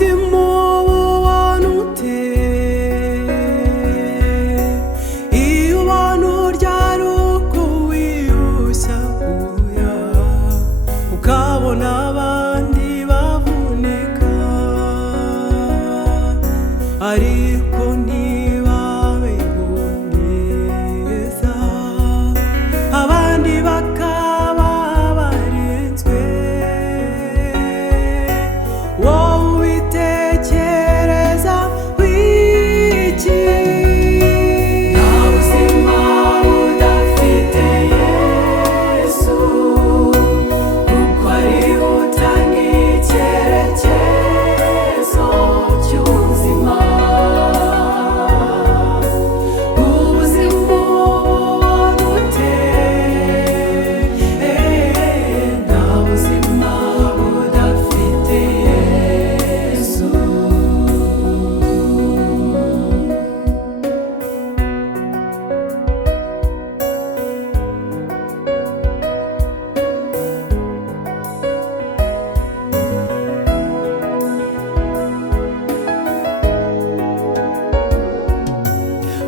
ubuzima bubona ute iyo ubona uryara uko wiyushya kuya ukabona abandi bavunika ariko ntibabeho neza abandi bakaba barenzwe wowe ubitekereza wiki nta buzima budafite Yesu kuko ari utanga icyerekezo cy'ubuzima ubuzima ubona ute nta buzima budafite Yesu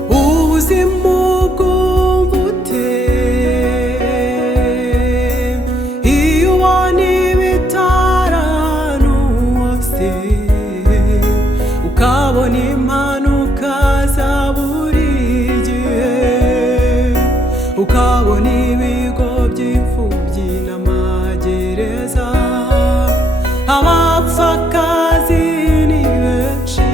ubuzima ubwumva ute iyo ubona ibitari ahantu hose ukabona impanuka za buri gihe ukabona ibigo by'imfubyi n'amagereza abapfakazi ni benshi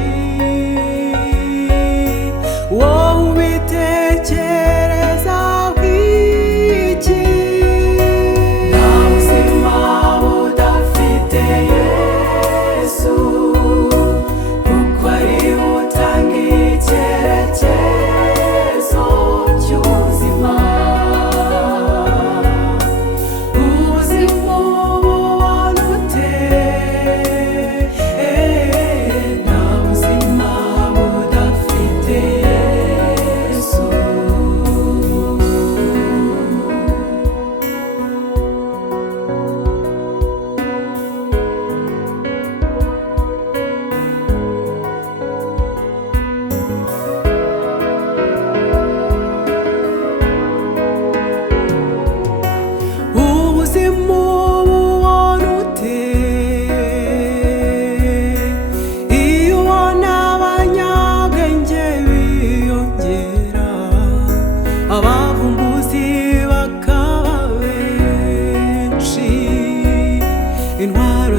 wowe ubitekereza wiki nta buzima budafite Yesu kuko ari utanga icyerekezo cy'ubuzima ubuzima ubona ute nta buzima budafite Yesu ubuzima ubona ute iyo ubona abanyabwenge biyongera abavumbuzi bakaba benshi intwaro